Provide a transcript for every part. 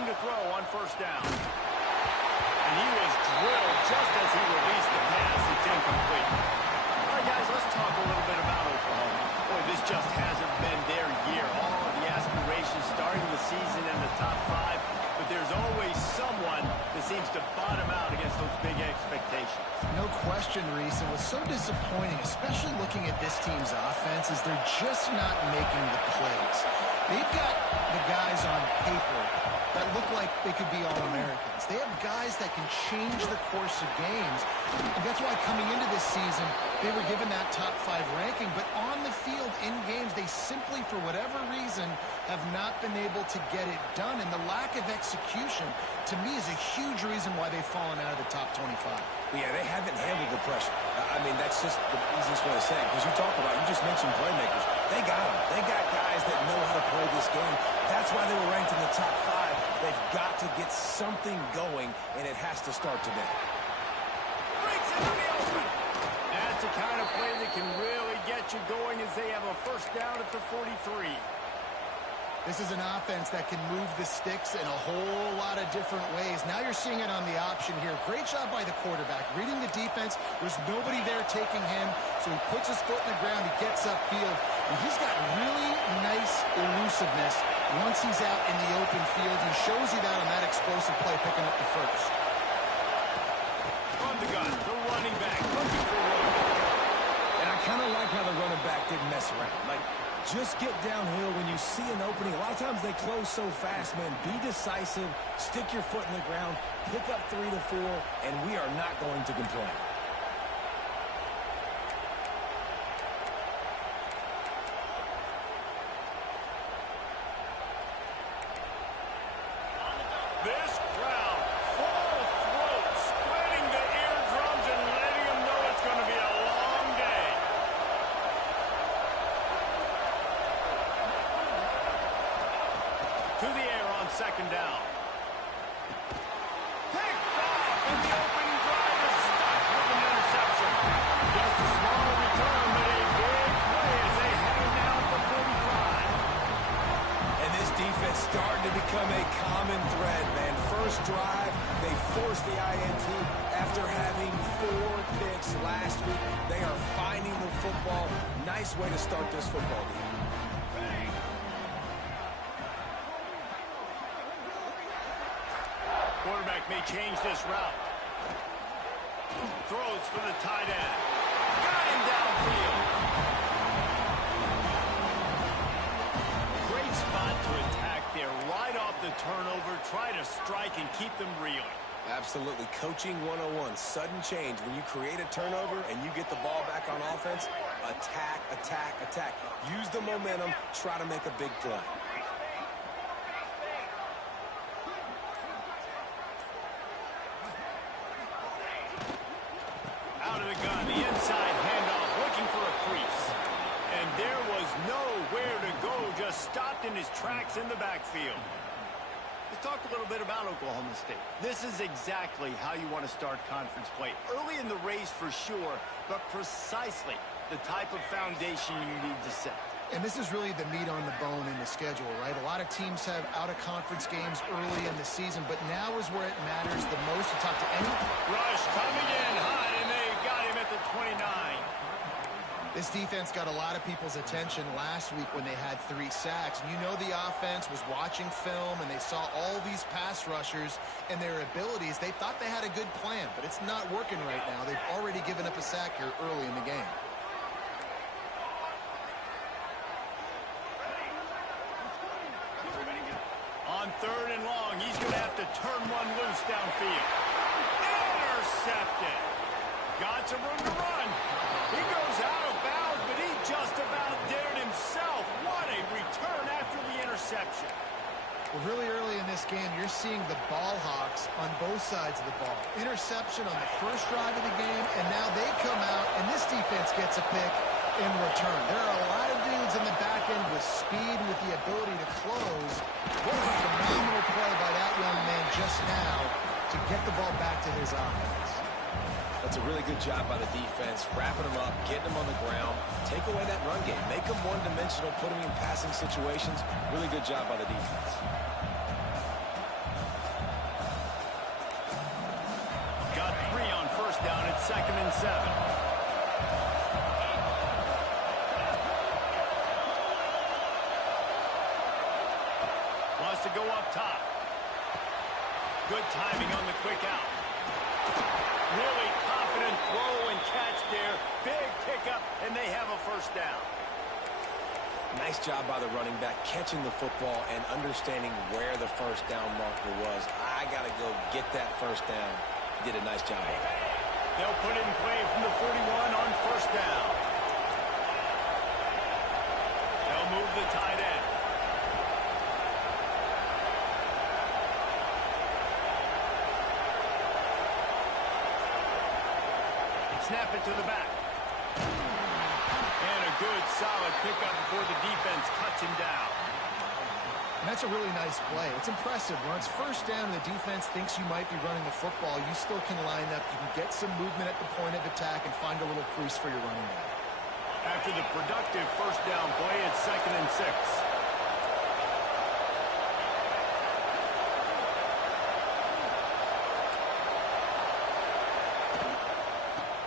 looking to throw on first down. And he was drilled just as he released the pass. It's incomplete. All right, guys, let's talk a little bit about Oklahoma. Boy, this just hasn't been their year. All of the aspirations starting the season in the top 5, but there's always someone that seems to bottom out against those big expectations. No question, Reese. And what's so disappointing, especially looking at this team's offense, is they're just not making the plays. They've got the guys on paper that look like they could be All-Americans. They have guys that can change the course of games. And that's why coming into this season, they were given that top 5 ranking. But on the field, in games, they simply, for whatever reason, have not been able to get it done. And the lack of execution, to me, is a huge reason why they've fallen out of the top 25. Yeah, they haven't handled the pressure. I mean, that's just the easiest way to say it. Because you just mentioned playmakers. They got them. They got guys that know how to play this game. That's why they were ranked in the top 5. They've got to get something going, and it has to start today. Breaks into the open. That's the kind of play that can really get you going as they have a first down at the 43. This is an offense that can move the sticks in a whole lot of different ways. Now you're seeing it on the option here. Great job by the quarterback. Reading the defense. There's nobody there taking him, so he puts his foot in the ground. He gets upfield, and he's got really nice elusiveness once he's out in the open field. He shows you that on that explosive play, picking up the first. On the gun, the running back looking for one. And I kind of like how the running back didn't mess around. Like, just get downhill when you see an opening. A lot of times they close so fast, man. Be decisive, stick your foot in the ground, pick up 3 to 4, and we are not going to complain. This crowd, full throat, splitting the eardrums and letting them know it's going to be a long day. To the air on second down. Picked off, and the opening drive is stopped with an interception. Just a small return, but a big play as they head him down for 45. And this defense starting to become a common thread, man. First drive, they forced the INT after having 4 picks last week. They are finding the football. Nice way to start this football game. Quarterback may change this route. Throws for the tight end. Got him downfield. Great spot to attack there. Right off the turnover. Try to strike and keep them reeling. Absolutely. Coaching 101. Sudden change. When you create a turnover and you get the ball back on offense, attack, attack, attack. Use the momentum. Try to make a big play. Out of the gun, the inside handoff, looking for a crease. And there was nowhere to go, just stopped in his tracks in the backfield. Let's talk a little bit about Oklahoma State. This is exactly how you want to start conference play. Early in the race for sure, but precisely the type of foundation you need to set. And this is really the meat on the bone in the schedule, right? A lot of teams have out-of-conference games early in the season, but now is where it matters the most to talk to any. Rush coming in hot, and they got him at the 29. This defense got a lot of people's attention last week when they had 3 sacks. And you know the offense was watching film, and they saw all these pass rushers and their abilities. They thought they had a good plan, but it's not working right now. They've already given up a sack here early in the game. On 3rd and long, he's going to have to turn one loose downfield. Intercepted. Got some room to run. He goes out of bounds, but he just about dared himself. What a return after the interception. Well, really early in this game, you're seeing the ball hawks on both sides of the ball. Interception on the first drive of the game, and now they come out, and this defense gets a pick in return. There are a lot of dudes in the back end with speed, with the ability to close. What a phenomenal play by that young man just now to get the ball back to his offense. That's a really good job by the defense, wrapping them up, getting them on the ground, take away that run game, make them one-dimensional, put them in passing situations. Really good job by the defense. second and 7. Wants to go up top. Good timing on the quick out. Really confident throw and catch there. Big pickup, and they have a first down. Nice job by the running back, catching the football and understanding where the first down marker was. I got to go get that first down. He did a nice job of it. They'll put it in play from the 41 on first down. They'll move the tight end. Snap it to the back. And a good, solid pickup before the defense cuts him down. And that's a really nice play. It's impressive. When it's first down and the defense thinks you might be running the football, you still can line up. You can get some movement at the point of attack and find a little crease for your running back. After the productive first down play, it's second and 6.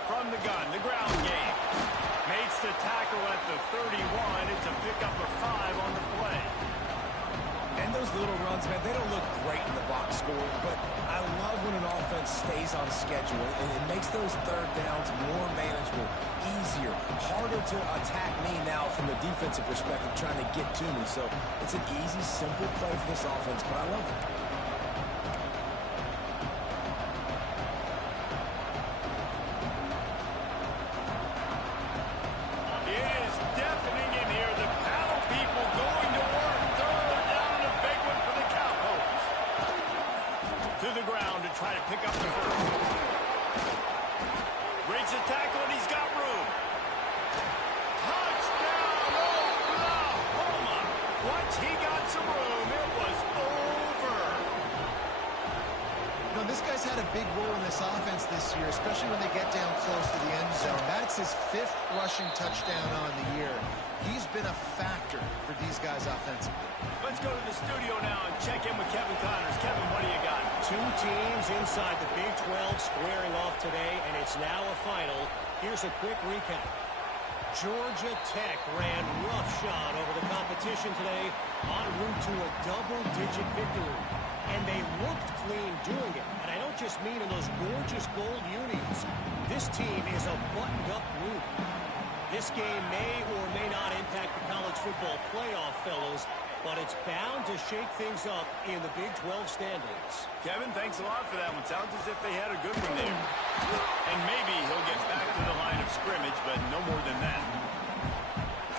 From the gun, the ground game. Makes the tackle at the 31. It's a pickup of 5 on the play. And those little runs, man, they don't look great in the box score, but I love when an offense stays on schedule, and it makes those third downs more manageable, easier, harder to attack me now from the defensive perspective trying to get to me. So it's an easy, simple play for this offense, but I love it. Try to pick up the first. Breaks the tackle, and he's got room. Touchdown, Oklahoma. Once he got some room, it was over. You know, this guy's had a big role in this offense this year, especially when they get down close to the end zone. That's his 5th rushing touchdown on the year. He's been a factor for these guys offensively. Let's go to the studio now and check in with Kevin Connors. Kevin, what do you got? Two teams inside the Big 12 squaring off today, and it's now a final. Here's a quick recap. Georgia Tech ran roughshod over the competition today en route to a double-digit victory. And they looked clean doing it. And I don't just mean in those gorgeous gold unis. This team is a buttoned-up group. This game may or may not impact the college football playoff, fellows, but it's bound to shake things up in the Big 12 standings. Kevin, thanks a lot for that one. Sounds as if they had a good one there. And maybe he'll get back to the line of scrimmage, but no more than that.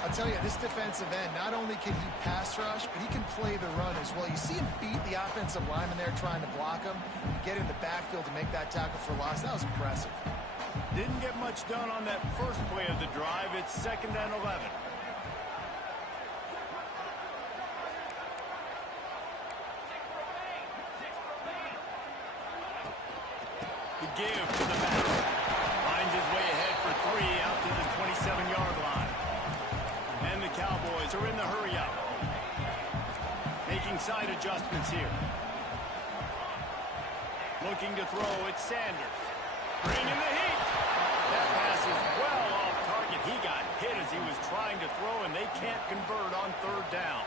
I'll tell you, this defensive end, not only can he pass rush, but he can play the run as well. You see him beat the offensive lineman there trying to block him, get in the backfield to make that tackle for loss. That was impressive. Didn't get much done on that first play of the drive. It's second and 11. The give to the back. Finds his way ahead for 3 out to the 27-yard line. And the Cowboys are in the hurry up. Making side adjustments here. Looking to throw, it's Sanders. Bringing the heat. That pass is well off target. He got hit as he was trying to throw, and they can't convert on third down.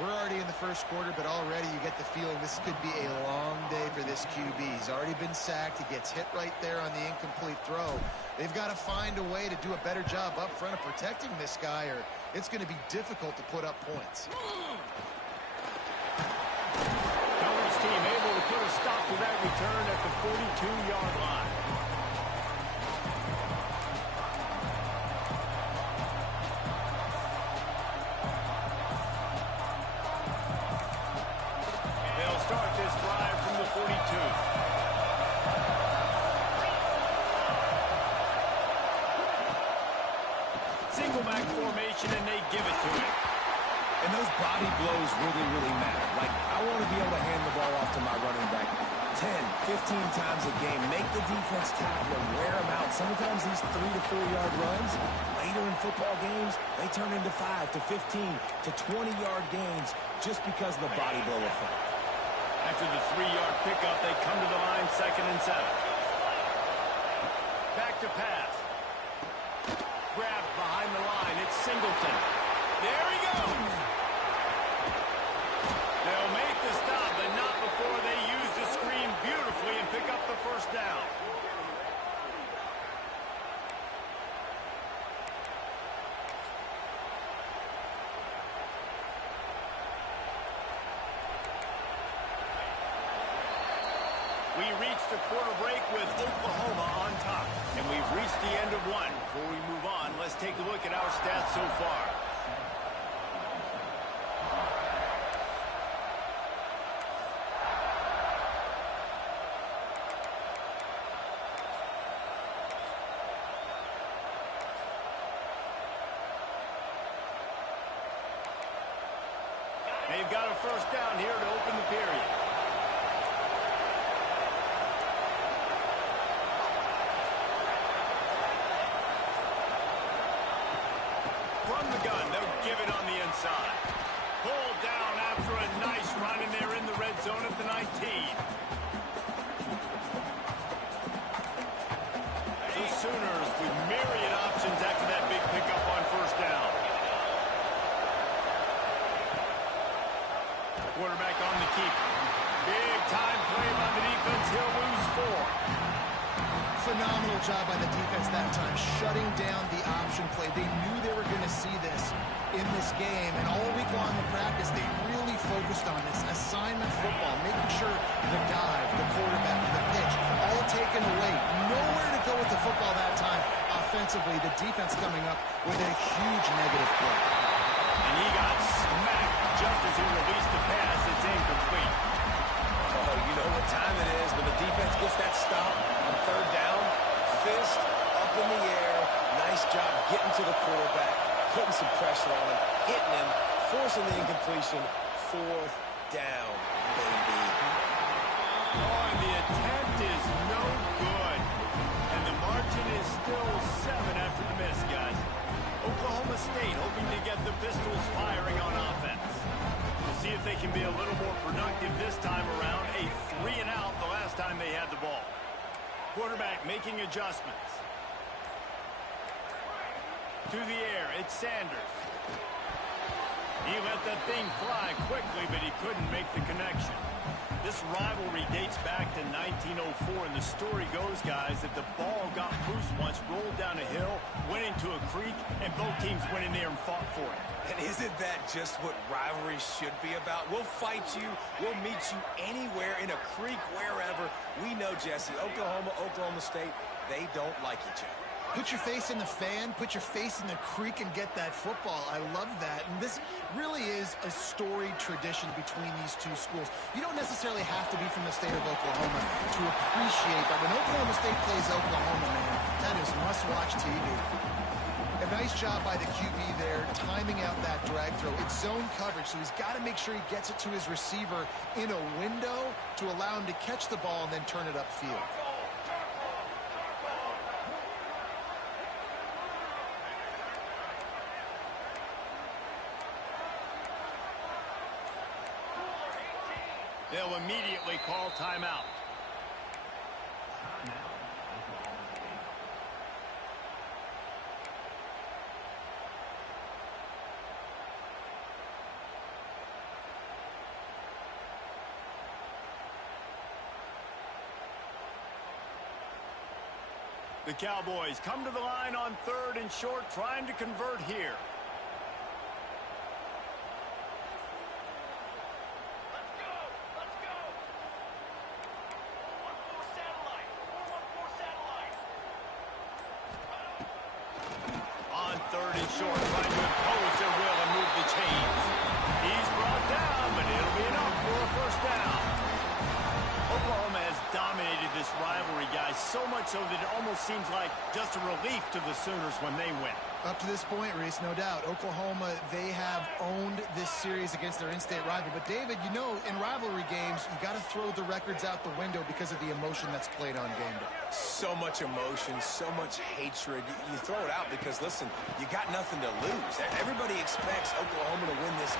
We're already in the first quarter, but already you get the feeling this could be a long day for this QB. He's already been sacked. He gets hit right there on the incomplete throw. They've got to find a way to do a better job up front of protecting this guy, or it's going to be difficult to put up points. Keller's team able to put a stop to that return at the 42-yard line. Start this drive from the 42. Single back formation, and they give it to him. And those body blows really, really matter. Like, I want to be able to hand the ball off to my running back 10, 15 times a game. Make the defense tackle and wear them out. Sometimes these 3 to 4 yard runs, later in football games, they turn into 5 to 15 to 20-yard gains just because of the body blow effect. After the 3-yard pickup, they come to the line, second and 7. to pass. Grabbed behind the line. It's Singleton. There he goes. They'll make the stop, but not before they use the screen beautifully and pick up the first down. We reached the quarter break with Oklahoma on top. And we've reached the end of one. Before we move on, let's take a look at our stats so far. They've got a first down here to open the period. From the gun, they'll give it on the inside. Pulled down after a nice run, and they're in the red zone at the 19. The Sooners with myriad options after that big pickup on first down. Quarterback on the keep. Big time play by the defense. He'll lose 4. Phenomenal job by the defense that time, shutting down the option play. They knew they were going to see this in this game, and all week long in practice, they really focused on this assignment football, making sure the dive, the quarterback, the pitch, all taken away. Nowhere to go with the football that time. Offensively, the defense coming up with a huge negative play. And he got smacked just as he released the pass. It's incomplete. Oh, you know what time it is when the defense gets that stop on third down. Fist up in the air. Nice job getting to the quarterback, putting some pressure on him, hitting him, forcing the incompletion. Fourth down, baby. Oh, and the attempt is no good. And the margin is still 7 after the miss, guys. Oklahoma State hoping to get the Pistols firing on offense. We'll see if they can be a little more productive this time around. A 3-and-out the last time they had the ball. Quarterback making adjustments. To the air, it's Sanders. He let that thing fly quickly, but he couldn't make the connection. This rivalry dates back to 1904, and the story goes, guys, that the ball got loose once, rolled down a hill, went into a creek, and both teams went in there and fought for it. And isn't that just what rivalry should be about? We'll fight you. We'll meet you anywhere, in a creek, wherever. We know, Jesse, Oklahoma State, they don't like each other. Put your face in the fan, put your face in the creek, and get that football. I love that. And this really is a storied tradition between these two schools. You don't necessarily have to be from the state of Oklahoma to appreciate that. When Oklahoma State plays Oklahoma, man, that is must-watch TV. A nice job by the QB there, timing out that drag throw. It's zone coverage, so he's got to make sure he gets it to his receiver in a window to allow him to catch the ball and then turn it upfield. They'll immediately call timeout. The Cowboys come to the line on 3rd and short, trying to convert here. On 3rd and short, trying to impose their will and move the chains. He's brought down, but it'll be enough for a first down. Oklahoma has dominated this rivalry, guys, so much so that it almost seems like just a relief to the Sooners when they win. Up to this point, Reese, no doubt, Oklahoma, they have owned this series against their in-state rival. But, David, you know, in rivalry games, you got to throw the records out the window because of the emotion that's played on game day. So much emotion, so much hatred. You throw it out because, listen, you got nothing to lose. Everybody expects Oklahoma to win this.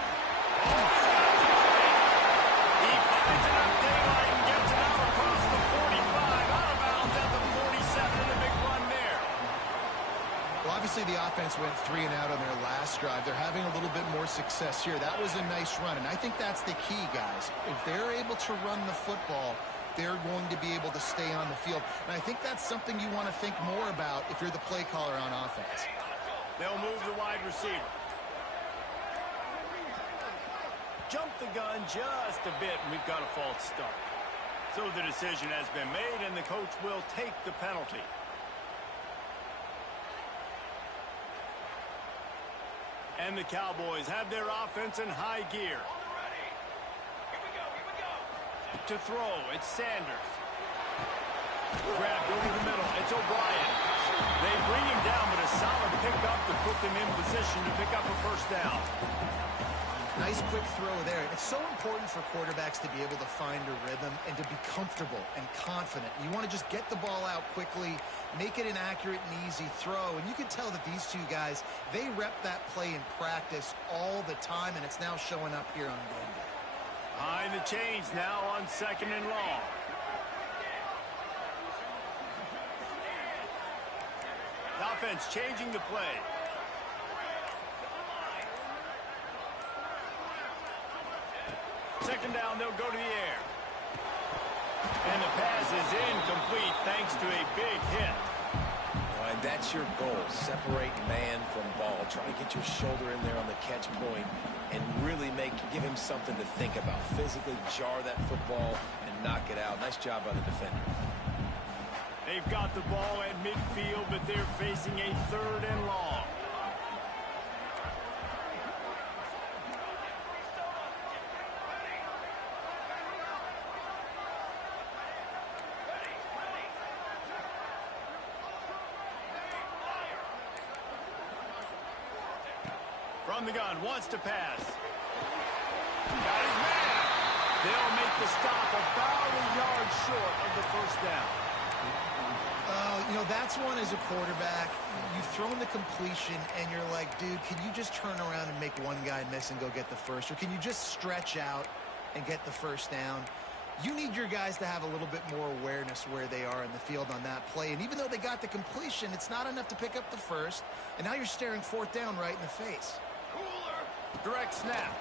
He finds enough daylight and gets it out across the 45, out of bounds at the 47, and a big run there. Obviously, the offense went 3 and out on their last drive. They're having a little bit more success here. That was a nice run, and I think that's the key, guys. If they're able to run the football, they're going to be able to stay on the field. And I think that's something you want to think more about if you're the play caller on offense. They'll move the wide receiver. Jump the gun just a bit, and we've got a false start. So the decision has been made, and the coach will take the penalty. And the Cowboys have their offense in high gear. To throw, it's Sanders. Grabbed over the middle, it's O'Brien. They bring him down, but a solid pickup to put them in position to pick up a first down. Nice quick throw there. It's so important for quarterbacks to be able to find a rhythm and to be comfortable and confident. You want to just get the ball out quickly, make it an accurate and easy throw. And you can tell that these two guys, they rep that play in practice all the time, and it's now showing up here on game day. Behind the chains now on 2nd and long. The offense changing the play. Second down, they'll go to the air. And the pass is incomplete thanks to a big hit. And that's your goal. Separate man from ball. Try to get your shoulder in there on the catch point and really give him something to think about. Physically jar that football and knock it out. Nice job by the defender. They've got the ball at midfield, but they're facing a 3rd and long. From the gun, wants to pass. Got his man. They'll make the stop about a yard short of the first down. You know, that's one as a quarterback. You've thrown the completion, and you're like, dude, can you just turn around and make one guy miss and go get the first? Or can you just stretch out and get the first down? You need your guys to have a little bit more awareness where they are in the field on that play. And even though they got the completion, it's not enough to pick up the first. And now you're staring 4th down right in the face. Direct snap.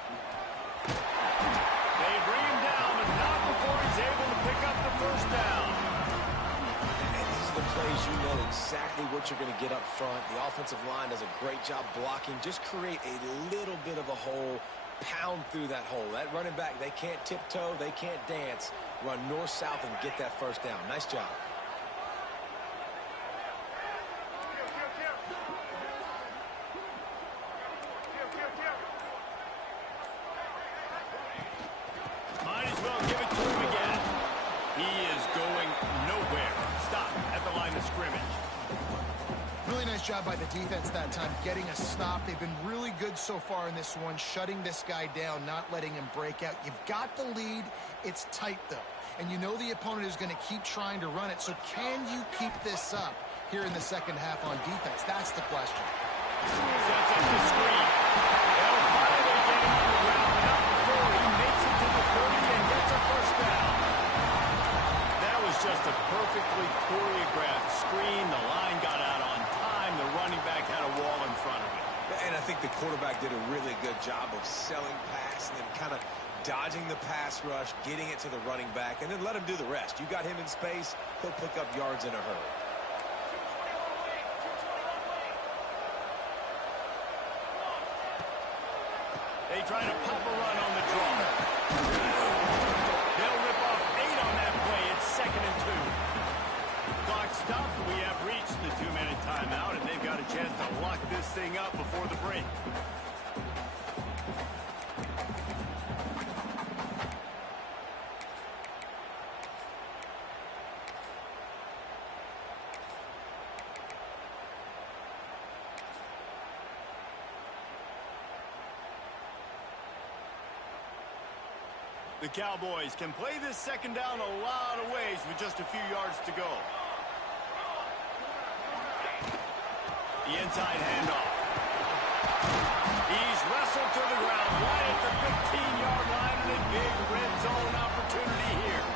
They bring him down, but not before he's able to pick up the first down. And these are the plays you know exactly what you're going to get up front. The offensive line does a great job blocking. Just create a little bit of a hole. Pound through that hole. That running back, they can't tiptoe, they can't dance. Run north-south and get that first down. Nice job. Might as well give it to him again. He is going nowhere. Stop at the line of scrimmage. Really nice job by the defense that time, getting a stop. They've been really good so far in this one, shutting this guy down, not letting him break out. You've got the lead. It's tight, though. And you know the opponent is going to keep trying to run it. So can you keep this up here in the second half on defense? That's the question. Sets up the screen. They'll finally get him on the ground, but not before he makes it to the 30 and gets a first down. That was just a perfectly choreographed screen. The line got out on time. The running back had a wall in front of him. And I think the quarterback did a really good job of selling pass and then kind of dodging the pass rush, getting it to the running back, and then let him do the rest. You got him in space, he'll pick up yards in a hurry. They try to pop a run on the draw. They'll rip off 8 on that play. It's 2nd and 2. Clock stopped. We have reached the 2-minute timeout, and they've got a chance to lock this thing up before the break. The Cowboys can play this second down a lot of ways with just a few yards to go. The inside handoff. He's wrestled to the ground right at the 15-yard line, and a big red zone opportunity here.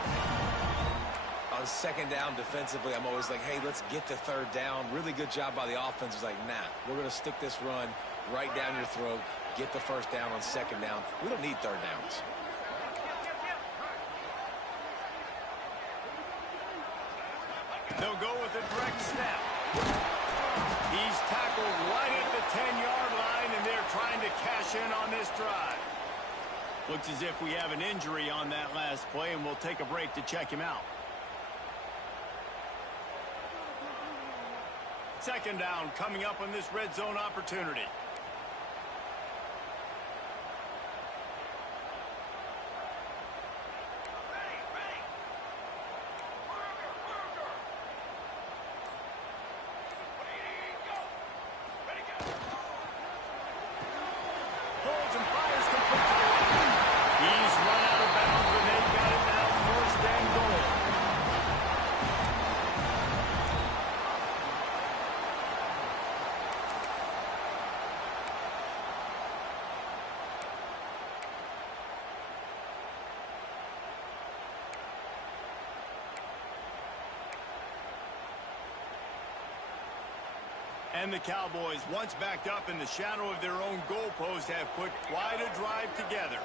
second down defensively, I'm always like, hey, let's get to third down. Really good job by the offense. It's like, nah, we're going to stick this run right down your throat, get the first down on second down. We don't need third downs. They'll go with a direct snap. He's tackled right at the 10-yard line, and they're trying to cash in on this drive. Looks as if we have an injury on that last play, and we'll take a break to check him out. Second down coming up on this red zone opportunity. Holds and fires complete to the right. He's run out of bounds, but they've got it now, first and goal. And the Cowboys, once backed up in the shadow of their own goalpost, have put quite a drive together.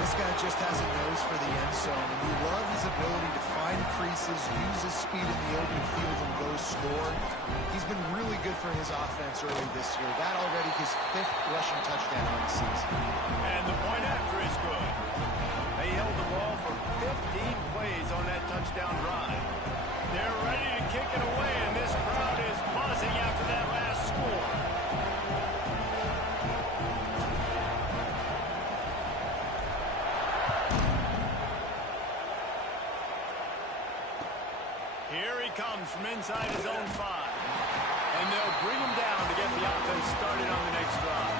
This guy just has a nose for the end zone, and we love his ability to find creases, use his speed in the open field, and go score. He's been really good for his offense early this year. That already his 5th rushing touchdown on the season. And the point after is good. They held the ball for 15 plays on that touchdown drive. They're ready to kick it away, and this crowd is buzzing after that last score. Here he comes from inside his own 5. And they'll bring him down to get the offense started on the next drive.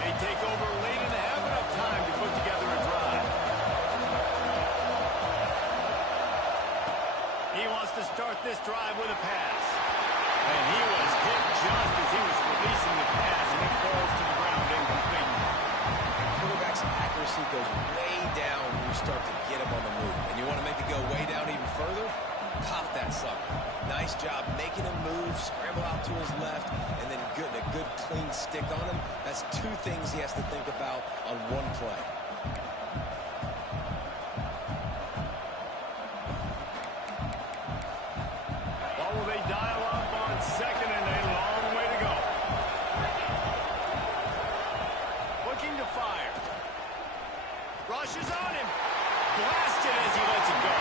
They take over late and have enough time to put together a drive. He wants to start this drive with a pass. And he was hit just as he was releasing the pass, and it falls to the ground incomplete. Quarterback's accuracy goes way down when you start to get him on the move. And you want to make it go way down even further? Pop that sucker. Nice job making him move, scramble out to his left, and then getting a good clean stick on him. That's 2 things he has to think about on one play. What will they dial up on second, and a long way to go. Looking to fire. Rushes on him. Blasted as he lets it go.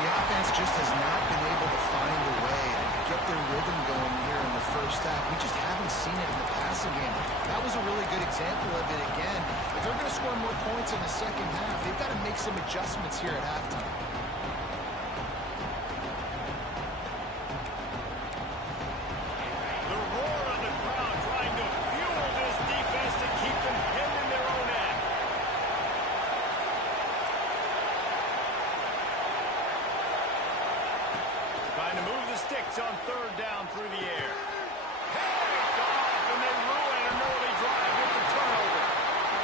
The offense just has not been able to find a way to get their rhythm going here in the first half. We just haven't seen it in the passing game. That was a really good example of it again. If they're going to score more points in the second half, they've got to make some adjustments here at halftime. The roar of the crowd trying to fuel this defense to keep them pinned in their own end. Trying to move the sticks on third down through the air. Picked off, and they ruin an early drive with the turnover.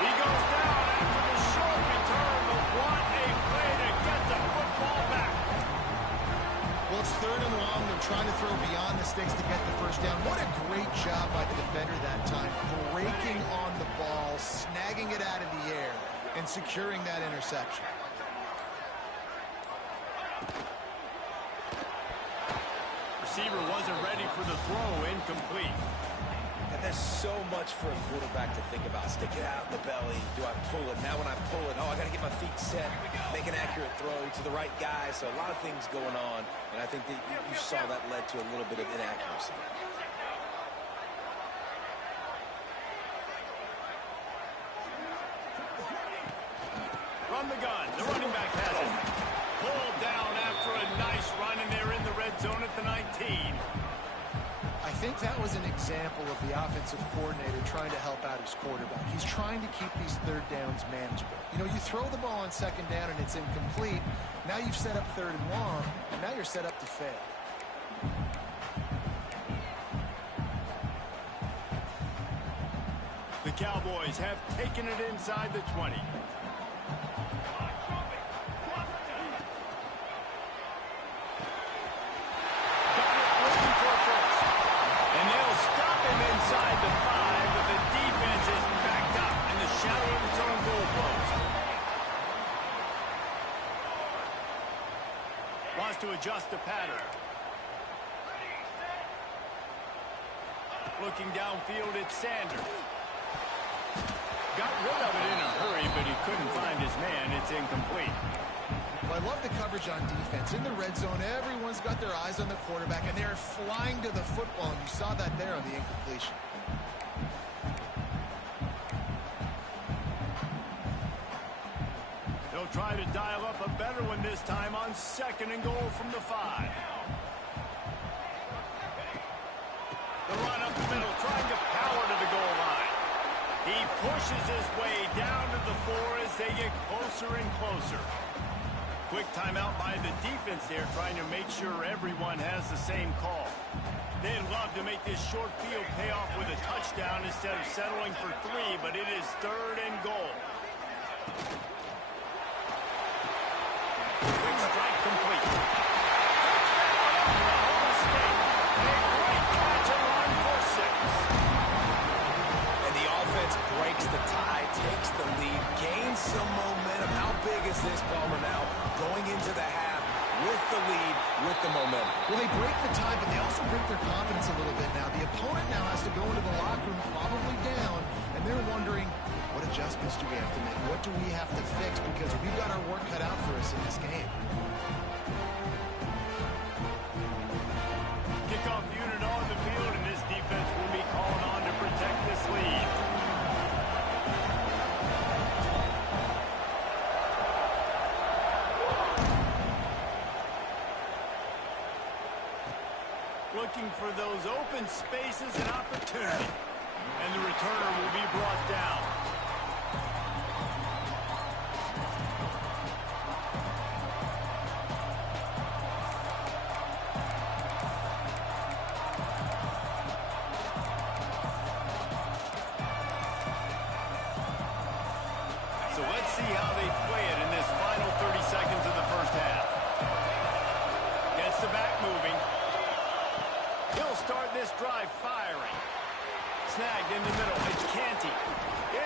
He goes down after the short return, but what a play to get the football back. Well, it's 3rd and long. They're trying to throw beyond the sticks to get the first down. What a great job by the defender that time. Breaking on the ball, snagging it out of the air, and securing that interception. Receiver wasn't ready for the throw, incomplete. And there's so much for a quarterback to think about. Stick it out in the belly. Do I pull it? Now when I pull it, I got to get my feet set, make an accurate throw to the right guy. So a lot of things going on, and I think that you saw that led to a little bit of inaccuracy. Run the gun. The running back has it. Pulled down after a nice run, and they're in the red zone at the 19. I think that was an example of the offensive coordinator trying to help out his quarterback. He's trying to keep these third downs manageable. You know, you throw the ball on second down and it's incomplete. Now you've set up third and long, and now you're set up to fail. The Cowboys have taken it inside the 20. Inside the 5, but the defense is backed up in the shadow of its own goal post. Wants to adjust the pattern. Looking downfield, it's Sanders. Got rid of it in a hurry, but he couldn't find his man. It's incomplete. Well, I love the coverage on defense. In the red zone, everyone's got their eyes on the quarterback, and they're flying to the football, and you saw that there on the incompletion. They'll try to dial up a better one this time on 2nd and goal from the 5. The run up the middle, trying to power to the goal line. He pushes his way down to the 4 as they get closer and closer. Quick timeout by the defense there, trying to make sure everyone has the same call. They'd love to make this short field pay off with a touchdown instead of settling for 3, but it is 3rd and goal. Quick strike complete. A great catch and run for 6. And the offense breaks the tie, takes the lead, gains some momentum. How big is this, Palmer, now? Going into the half with the lead, with the momentum. Well, they break the tie, but they also break their confidence a little bit now. The opponent now has to go into the locker room probably down, and they're wondering, what adjustments do we have to make? What do we have to fix? Because we've got our work cut out for us in this game. Kickoff unit on the field, and this defense will be called on to protect this lead. Looking for those open spaces and opportunity. And the returner will be brought down. So let's see how they play it in this final 30 seconds of the first half. Gets the back moving. He'll start this drive firing. Snagged in the middle. It's Canty.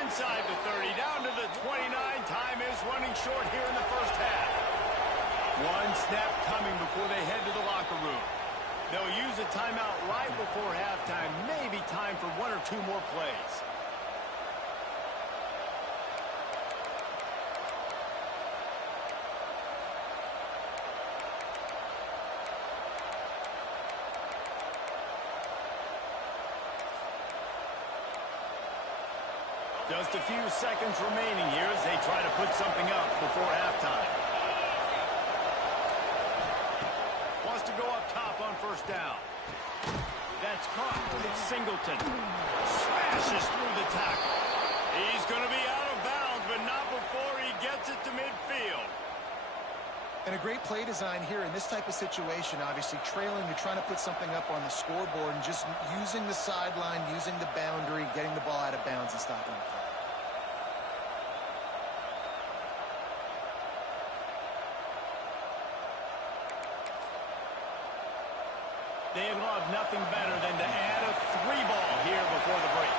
Inside the 30, down to the 29. Time is running short here in the first half. One snap coming before they head to the locker room. They'll use a timeout right before halftime. Maybe time for 1 or 2 more plays. Just a few seconds remaining here as they try to put something up before halftime. Wants to go up top on first down. That's caught. It's Singleton. Smashes through the tackle. He's going to be out of bounds, but not before he gets it to midfield. And a great play design here in this type of situation, obviously trailing, you're trying to put something up on the scoreboard and just using the sideline, using the boundary, getting the ball out of bounds and stopping the play. They'd love nothing better than to add a 3-ball here before the break.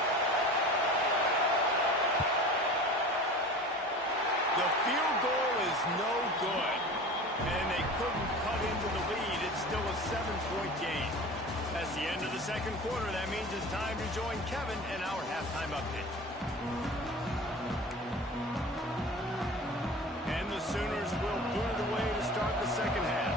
The field goal is no good. And they couldn't cut into the lead. It's still a 7-point game. That's the end of the second quarter. That means it's time to join Kevin and our halftime update. And the Sooners will boot it away to start the second half.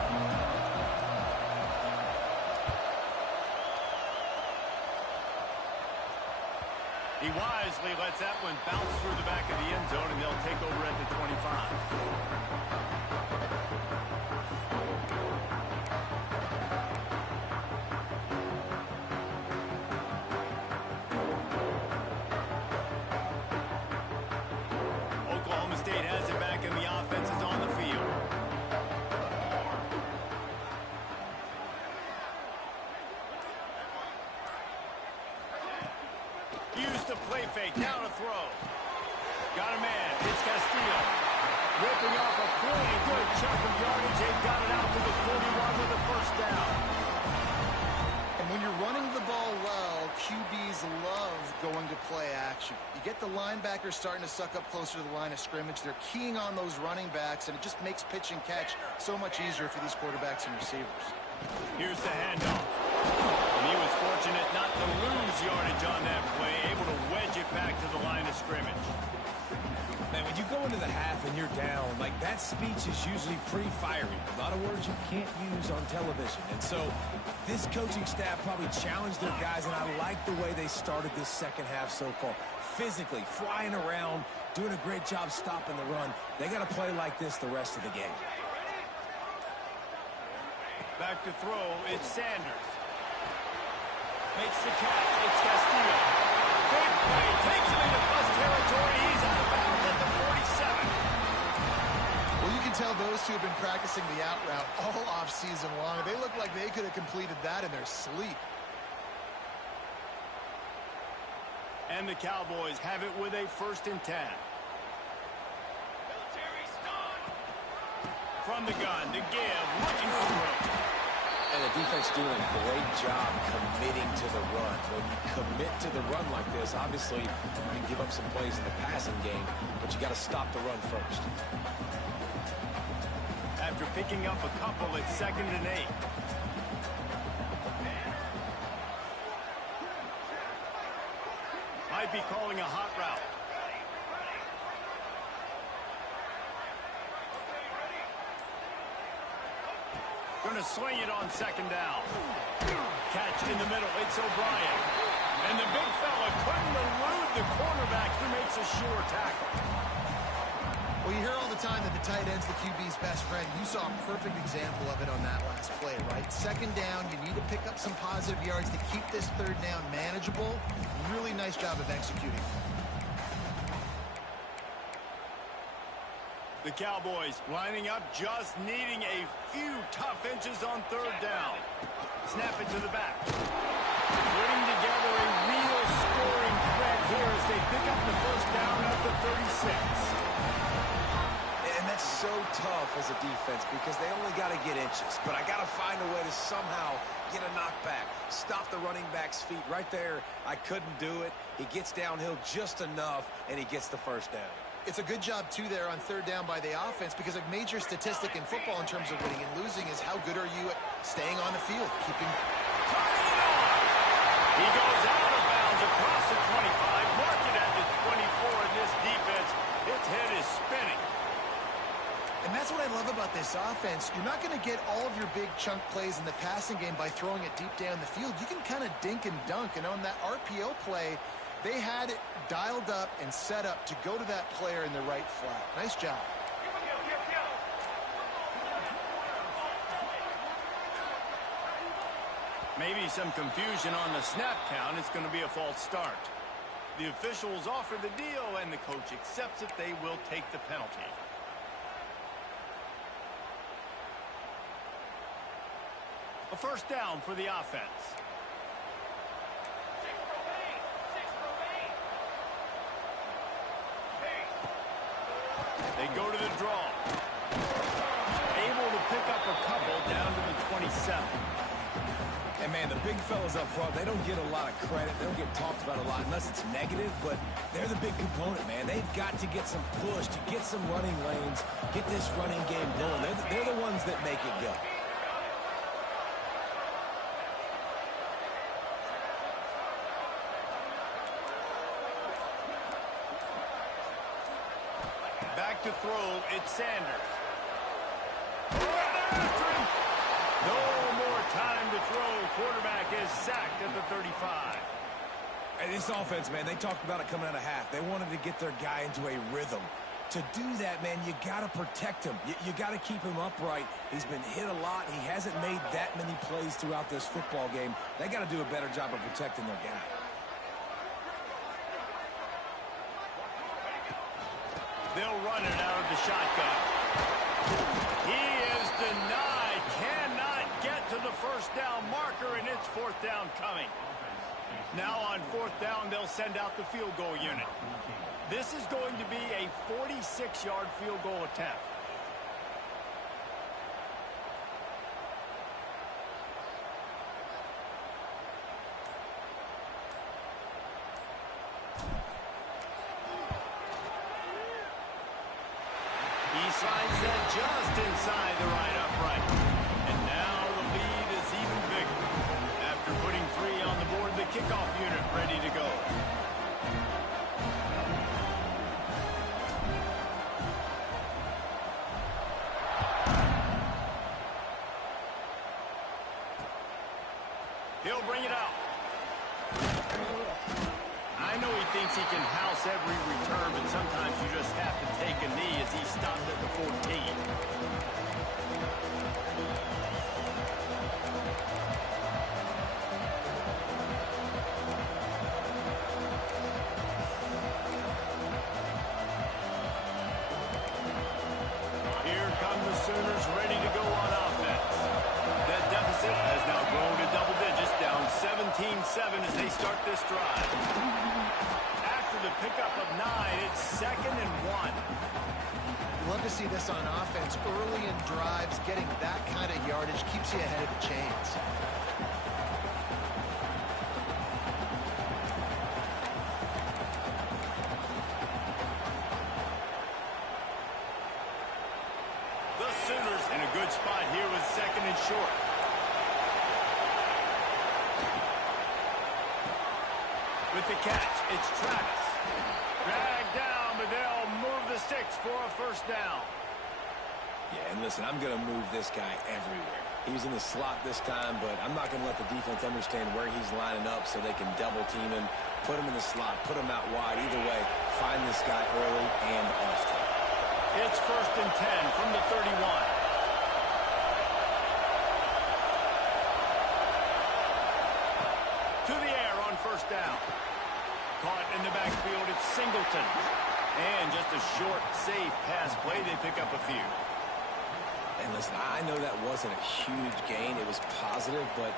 He wisely lets that one bounce through the back of the end zone, and they'll take over at the 25. It's Castillo. Ripping off a pretty good chunk of yardage. They've got it out to the 41 with a first down. And when you're running the ball well, QBs love going to play action. You get the linebackers starting to suck up closer to the line of scrimmage. They're keying on those running backs, and it just makes pitch and catch so much easier for these quarterbacks and receivers. Here's the handoff. And he was fortunate not to lose yardage on that play, able to wedge it back to the line of scrimmage. Man, when you go into the half and you're down, like that speech is usually pretty fiery. A lot of words you can't use on television. And so this coaching staff probably challenged their guys, and I like the way they started this second half so far. Physically, flying around, doing a great job stopping the run. They got to play like this the rest of the game. Back to throw, it's Sanders. Makes the catch, it's Castillo. Big play, takes him into plus territory. He's out of bounds at the 47. Well, you can tell those two have been practicing the out route all off-season long. They look like they could have completed that in their sleep. And the Cowboys have it with a 1st and 10. From the gun to give, looking for room. And the defense doing a great job committing to the run. When you commit to the run like this, obviously you can give up some plays in the passing game, but you got to stop the run first. After picking up a couple, it's 2nd and 8. Might be calling a hot route. Going to swing it on 2nd down. Catch in the middle. It's O'Brien. And the big fella couldn't elude the cornerback who makes a sure tackle. Well, you hear all the time that the tight end's the QB's best friend. You saw a perfect example of it on that last play, right? 2nd down, you need to pick up some positive yards to keep this 3rd down manageable. Really nice job of executing. The Cowboys lining up, just needing a few tough inches on 3rd down. Snap it to the back. Putting together a real scoring threat here as they pick up the 1st down at the 36. And that's so tough as a defense because they only got to get inches. But I got to find a way to somehow get a knockback. Stop the running back's feet right there. I couldn't do it. He gets downhill just enough, and he gets the 1st down. It's a good job, too, there on 3rd down by the offense because a major statistic in football in terms of winning and losing is how good are you at staying on the field, keeping... Turning it on! He goes out of bounds across the 25, mark it at the 24 in this defense. Its head is spinning. And that's what I love about this offense. You're not going to get all of your big chunk plays in the passing game by throwing it deep down the field. You can kind of dink and dunk, and on that RPO play, they had it dialed up and set up to go to that player in the right flat. Nice job. Maybe some confusion on the snap count. It's going to be a false start. The officials offer the deal, and the coach accepts it. They will take the penalty. A 1st down for the offense. They go to the draw. Able to pick up a couple down to the 27. And, man, the big fellas up front, they don't get a lot of credit. They don't get talked about a lot unless it's negative, but they're the big component, man. They've got to get some push, to get some running lanes, get this running game going. They're the ones that make it go. Back to throw, it's Sanders. Right after him. No more time to throw. Quarterback is sacked at the 35. And this offense, man, they talked about it coming out of half. They wanted to get their guy into a rhythm. To do that, man, you got to protect him. You got to keep him upright. He's been hit a lot. He hasn't made that many plays throughout this football game. They got to do a better job of protecting their guy. They'll run it out of the shotgun. He is denied. Cannot get to the 1st down marker, and it's 4th down coming. Now on 4th down, they'll send out the field goal unit. This is going to be a 46-yard field goal attempt. He slides that just inside the right upright. And now the lead is even bigger. After putting 3 on the board, the kickoff unit ready to go. He'll bring it out. I know he thinks he can house every return, but sometimes you just have to take a knee as he stopped at the 14. Here come the Sooners ready to go on offense. That deficit has now grown to double digits, down 17-7 as they start this drive. After the pickup of 9, it's 2nd and 1. You love to see this on offense. Early in drives, getting that kind of yardage keeps you ahead of the chains. The Sooners in a good spot here with 2nd and short. With the catch, it's Travis. Dragged down, but they'll move the sticks for a first down. Yeah, and listen, I'm going to move this guy everywhere. He's in the slot this time, but I'm not going to let the defense understand where he's lining up so they can double team him, put him in the slot, put him out wide. Either way, find this guy early and often. It's 1st and 10 from the 31. To the air on first down. Caught in the backfield, it's Singleton. And just a short, safe pass play, they pick up a few. And listen, I know that wasn't a huge gain. It was positive, but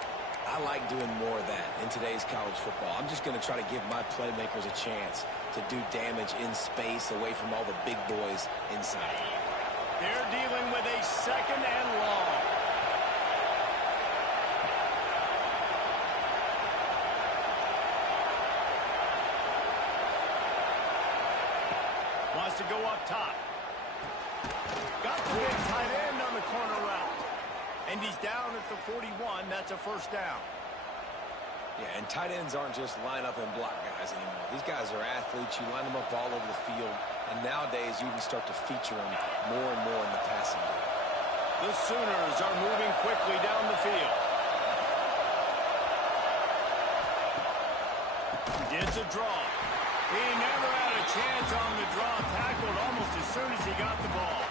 I like doing more of that in today's college football. I'm just going to try to give my playmakers a chance to do damage in space away from all the big boys inside. They're dealing with a 2nd and long. Wants to go up top. Got the big tight end on the corner route. And he's down at the 41. That's a first down. Yeah, and tight ends aren't just line up and block guys anymore. These guys are athletes. You line them up all over the field. And nowadays, you can start to feature them more and more in the passing game. The Sooners are moving quickly down the field. It's a draw. He never had a chance on the draw. Tackled almost as soon as he got the ball.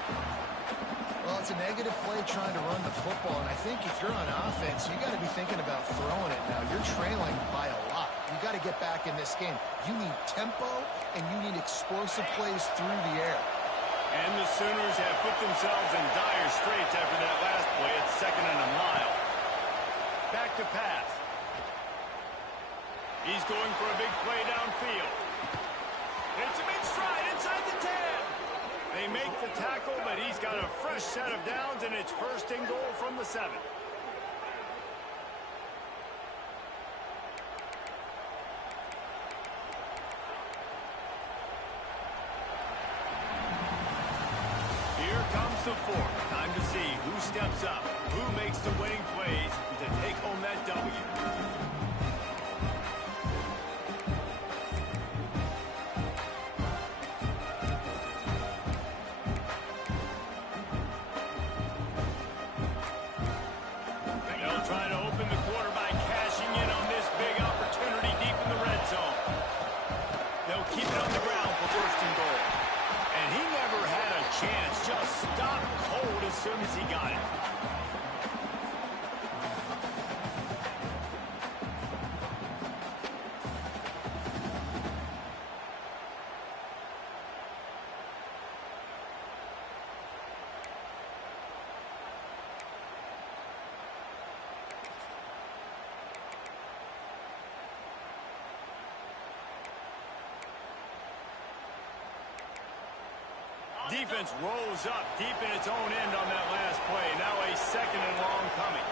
Well, it's a negative play trying to run the football, and I think if you're on offense, you got to be thinking about throwing it now. You're trailing by a lot. You got to get back in this game. You need tempo, and you need explosive plays through the air. And the Sooners have put themselves in dire straits after that last play. It's 2nd and a mile. Back to pass. He's going for a big play downfield. It's a big stride inside the 10. They make the tackle, but he's got a fresh set of downs, and it's 1st and goal from the 7. Here comes the 4th. Time to see who steps up, who makes the winning plays to take home that W. Trying to open the quarter by cashing in on this big opportunity deep in the red zone. They'll keep it on the ground for 1st and goal. And he never had a chance. Just stopped cold as soon as he got it. Defense rolls up deep in its own end on that last play. Now a 2nd and long coming.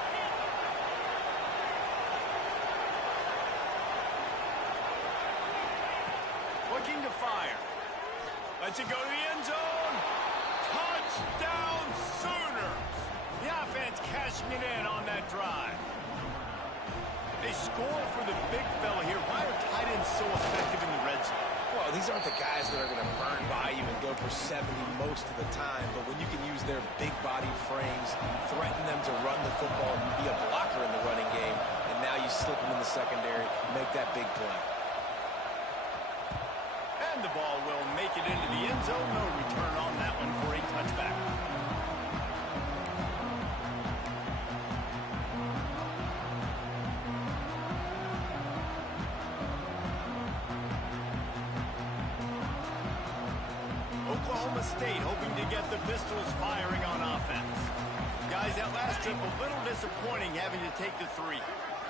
Looking to fire. Lets it go to the end zone. Touchdown Sooners. The offense cashing it in on that drive. They score for the big fella here. Why are tight ends so effective in the red zone? Well, these aren't the guys that are going to burn by you and go for 70 most of the time, but when you can use their big-bodied frames, threaten them to run the football and be a blocker in the running game, and now you slip them in the secondary, make that big play. And the ball will make it into the end zone. No return on that one for a touchback. Oklahoma State hoping to get the Pistols firing on offense. Guys, that last trip a little disappointing having to take the 3.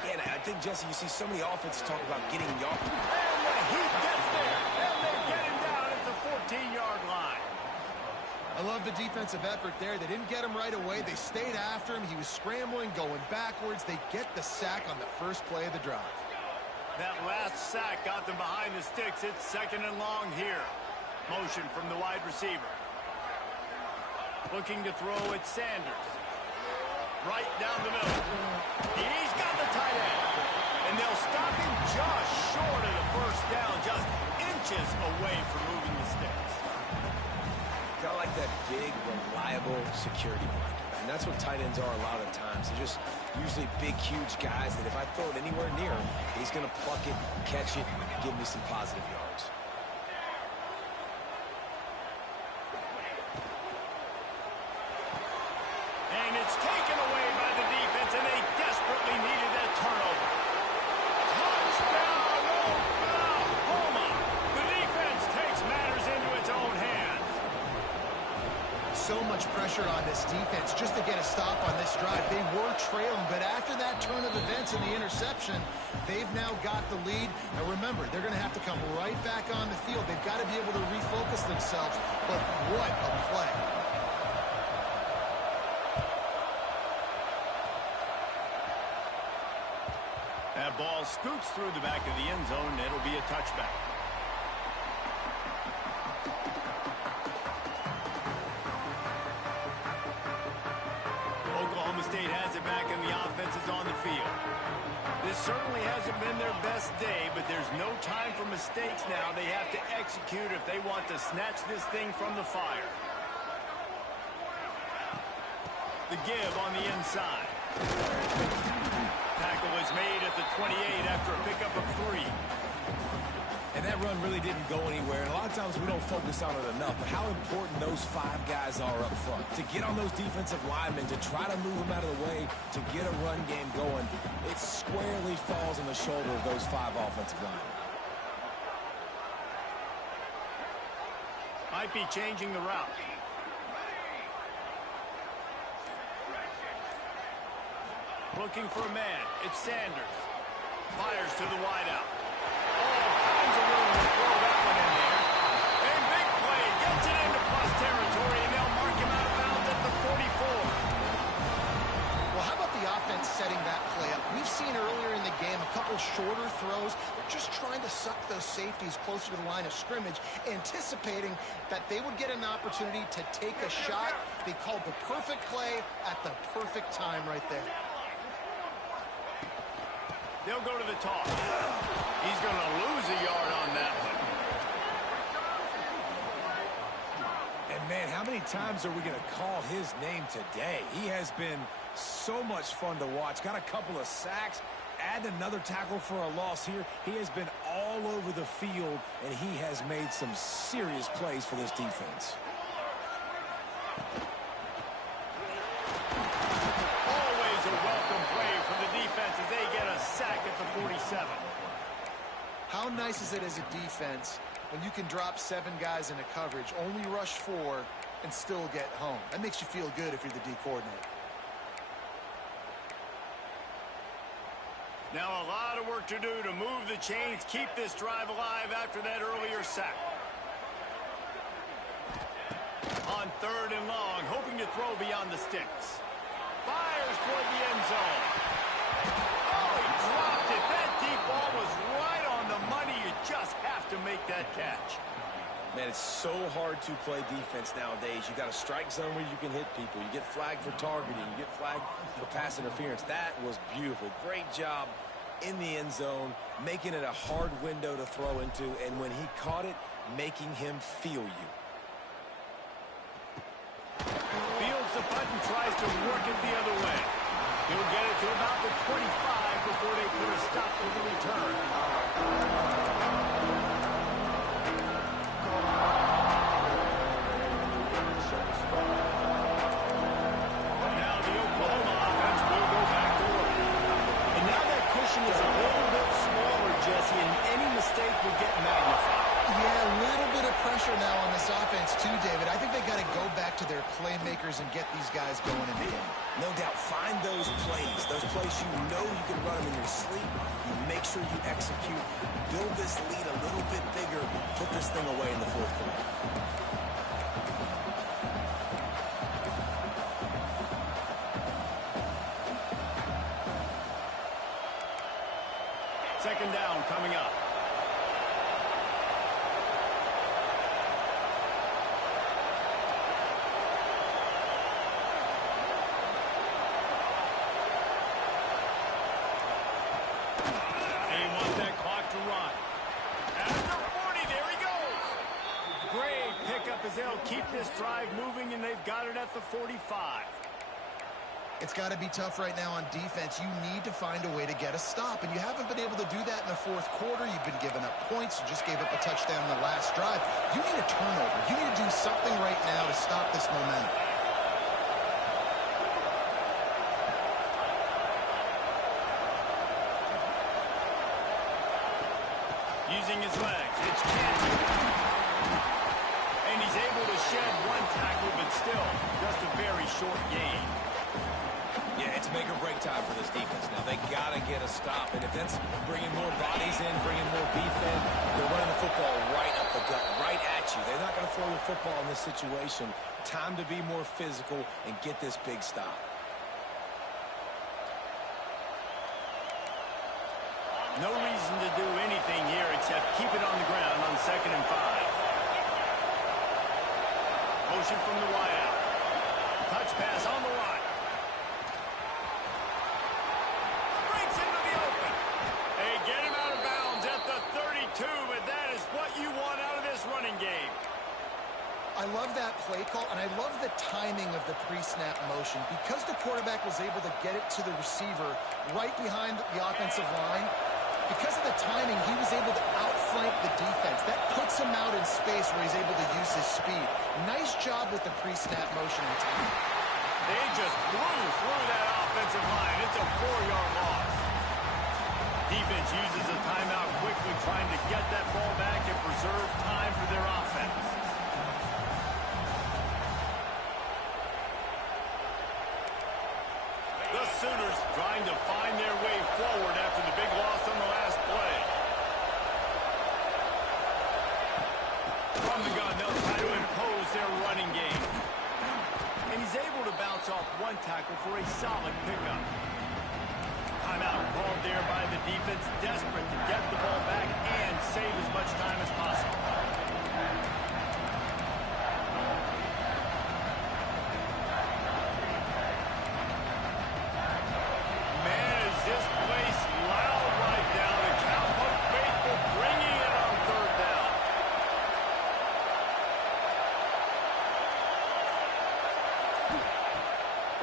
Yeah, I think, Jesse, you see so many offenses talk about getting yards. And the Heat gets there, and they get him down at the 14-yard line. I love the defensive effort there. They didn't get him right away. They stayed after him. He was scrambling, going backwards. They get the sack on the first play of the drive. That last sack got them behind the sticks. It's 2nd and long here. Motion from the wide receiver. Looking to throw at Sanders. Right down the middle. He's got the tight end. And they'll stop him just short of the first down, just inches away from moving the sticks. Kind of like that big, reliable security blanket. And that's what tight ends are a lot of times. They're just usually big, huge guys that if I throw it anywhere near him, he's going to pluck it, catch it, and give me some positive yards. And it's taken away by the defense, and they desperately needed that turnover. Touchdown, Oklahoma! The defense takes matters into its own hands. So much pressure on this defense just to get a stop on this drive. They were trailing, but after that turn of events and the interception, they've now got the lead. And remember, they're going to have to come right back on the field. They've got to be able to refocus themselves. But what a play. That ball scoots through the back of the end zone, and it'll be a touchback. Oklahoma State has it back, and the offense is on the field. This certainly hasn't been their best day, but there's no time for mistakes now. They have to execute if they want to snatch this thing from the fire. The give on the inside. Tackle is made at the 28 after a pickup of 3. And that run really didn't go anywhere. And a lot of times we don't focus on it enough, but how important those 5 guys are up front. To get on those defensive linemen, to try to move them out of the way, to get a run game going, it squarely falls on the shoulder of those 5 offensive linemen. Might be changing the route. Looking for a man. It's Sanders. Fires to the wideout. All kinds of room to throw that one in there. A big play. Gets it into plus territory, and they'll mark him out of bounds at the 44. Well, how about the offense setting that play up? We've seen earlier in the game a couple shorter throws. They're just trying to suck those safeties closer to the line of scrimmage, anticipating that they would get an opportunity to take a shot. They called the perfect play at the perfect time right there. They'll go to the toss. He's going to lose a yard on that one. And, man, how many times are we going to call his name today? He has been so much fun to watch. Got a couple of sacks. Add another tackle for a loss here. He has been all over the field, and he has made some serious plays for this defense. Always a welcome play for the defense as they get a sack at the 47. How nice is it as a defense when you can drop 7 guys into coverage, only rush 4, and still get home? That makes you feel good if you're the D coordinator. Now a lot of work to do to move the chains, keep this drive alive after that earlier sack. 3rd and long, hoping to throw beyond the sticks. Fires toward the end zone. Oh, he dropped it. That deep ball was right on the money. You just have to make that catch. Man, it's so hard to play defense nowadays. You got a strike zone where you can hit people. You get flagged for targeting. You get flagged for pass interference. That was beautiful. Great job in the end zone, making it a hard window to throw into, and when he caught it, making him feel you. Fields the button, tries to work it the other way. He'll get it to about the 25 before they put a stop to the return. Now the Oklahoma offense will go back to work. And now that cushion is a little bit smaller, Jesse, and any mistake will get magnified. Yeah, a little bit of pressure now on this offense too, David. I think they got to go back to their playmakers and get these guys going in the game. No doubt, find those plays you know you can run them in your sleep. You make sure you execute, build this lead a little bit bigger, put this thing away in the 4th quarter. Second down coming up. They want that clock to run. After 40, there he goes. Great pickup as they'll keep this drive moving, and they've got it at the 45. It's got to be tough right now on defense. You need to find a way to get a stop, and you haven't been able to do that in the 4th quarter. You've been giving up points. You just gave up a touchdown in the last drive. You need a turnover. You need to do something right now to stop this momentum. Using his legs, it's Canty. And he's able to shed one tackle, but still, just a very short gain. Yeah, it's make or break time for this defense now. They got to get a stop. And if that's bringing more bodies in, bringing more beef in, they're running the football right up the gut, right at you. They're not going to throw the football in this situation. Time to be more physical and get this big stop. No reason to do anything here except keep it on the ground on 2nd and 5. Motion from the wideout. Touch pass on the line. Breaks into the open. They get him out of bounds at the 32, but that is what you want out of this running game. I love that play call, and I love the timing of the pre-snap motion. Because the quarterback was able to get it to the receiver right behind the offensive line, because of the timing, he was able to outflank the defense. That puts him out in space where he's able to use his speed. Nice job with the pre-snap motion and timing. They just blew through that offensive line. It's a 4-yard loss. Defense uses a timeout quickly, trying to get that ball back and preserve time for their offense. The Sooners trying to find their way forward after the big loss on the last play. From the gun, they'll try to impose their running game. And he's able to bounce off one tackle for a solid pickup. Timeout called there by the defense, desperate to get the ball back and save as much time as possible. Man, is this place loud right now. The Cowboy faithful bringing it on 3rd down.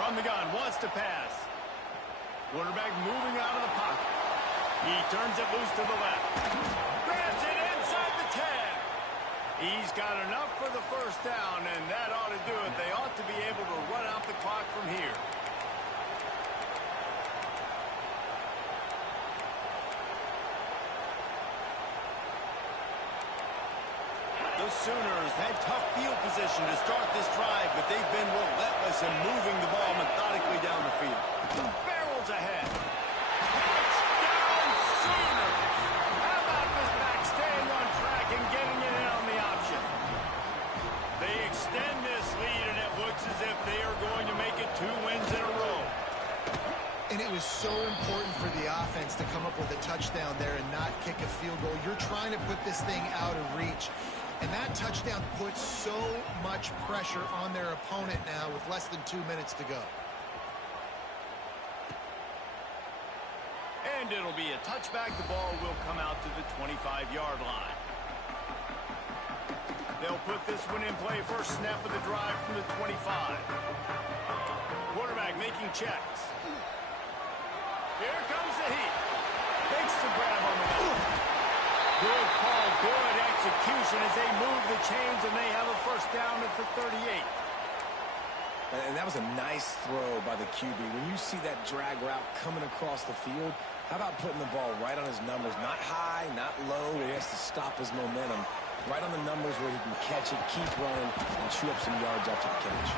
From the gun, wants to pass. Quarterback moving out of the pocket. He turns it loose to the left. Grabs it inside the 10. He's got enough for the 1st down, and that ought to do it. They ought to be able to run out the clock from here. The Sooners had tough field position to start this drive, but they've been relentless in moving the ball methodically down the field. Barrels ahead. Touchdown, Sooners! How about this back staying on track and getting it in on the option? They extend this lead, and looks as if they are going to make it 2 wins in a row. And it was so important for the offense to come up with a touchdown there and not kick a field goal. You're trying to put this thing out of reach. And that touchdown puts so much pressure on their opponent now with less than 2 minutes to go. And it'll be a touchback. The ball will come out to the 25-yard line. They'll put this one in play. First snap of the drive from the 25. Quarterback making checks. Here comes the heat. Makes the grab on the ball. Good call, good execution as they move the chains, and they have a first down at the 38. And that was a nice throw by the QB. When you see that drag route coming across the field, how about putting the ball right on his numbers? Not high, not low, where he has to stop his momentum. Right on the numbers where he can catch it, keep running, and chew up some yards after the catch.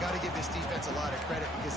Got to give this defense a lot of credit because